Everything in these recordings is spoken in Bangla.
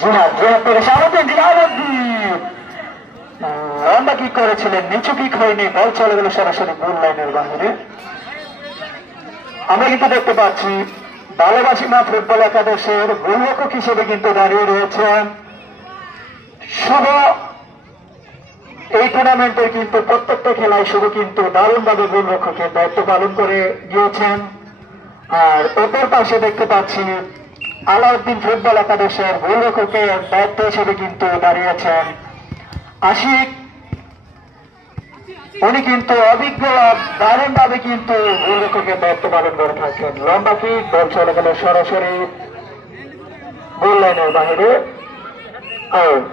জিহাদ থেকে শাহাবুদ্দিন লম্বা কিক করেছিলেন, নিচু কিক হয়নি, বল চলে গেল সরাসরি গোল লাইনের বাহিরে। আমরা কিন্তু দেখতে পাচ্ছি ভালোবাসি মা ফুটবল একাদশের গোলরক্ষক হিসেবে কিন্তু দাঁড়িয়ে রয়েছেন শুভ। এই টুর্নামেন্টের কিন্তু প্রত্যেকটা খেলায় শুভ কিন্তু দারুণভাবে গোলরক্ষকের দায়িত্ব পালন করে গিয়েছেন। আর অপর পাশে দেখতে পাচ্ছি আলাউদ্দিন ফুটবল একাদশের গোলরক্ষকের দায়িত্ব হিসেবে কিন্তু দাঁড়িয়েছেন আশিক। উনি কিন্তু অভিজ্ঞ দারুণভাবে কিন্তু গোলরক্ষকের দায়িত্ব পালন করে থাকেন। লম্বা কিক, বল চলে গেল সরাসরি গোল লাইনের বাহিরে, আউট।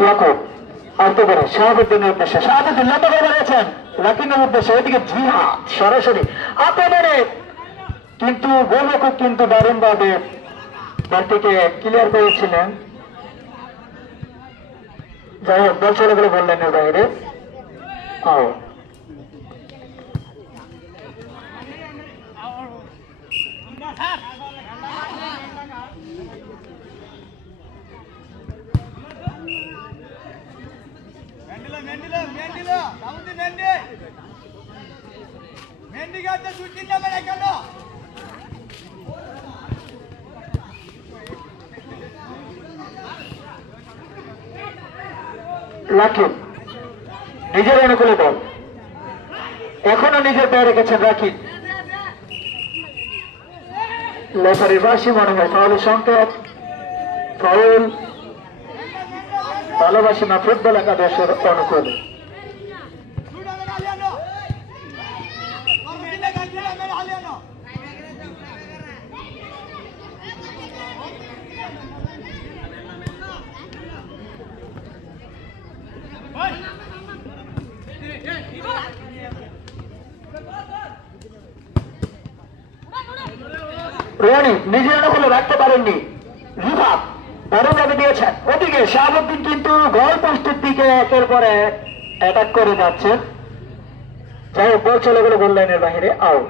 ইয়াকুব আউট করে শাহাবুদ্দিনের উদ্দেশ্যে, শাহাবুদ্দিন লম্বা করে বেরিয়েছেন লাকিনের উদ্দেশ্যে, এদিকে জিহাদ সরাসরি আক্রমণে কিন্তু গোলরক্ষক কিন্তু দারুণভাবে বলটিকে ক্লিয়ার করেছিলেন। যাই হোক, বল চলে গেল গোল লাইনের বাইরে, আউট। রাকিব নিজের অনুকূলে বল, এখনো নিজের পায়ে রেখেছেন রাকিব। লেফারির বাসি মনে হয় ফাউলের সংকেত, ফাউল ভালোবাসি না ফুটবল একাদশের অনুকূলে। রনি নিজের অনুকূলে রাখতে পারেননি, রিভাব বড়ভাবে দিয়েছেন। ওদিকে শাহাবুদ্দিন কিন্তু গোল পোস্টের দিকে একের পর এক অ্যাটাক করে যাচ্ছেন। যাই হোক, বল চলে গেল গোল লাইনের বাহিরে, আউট।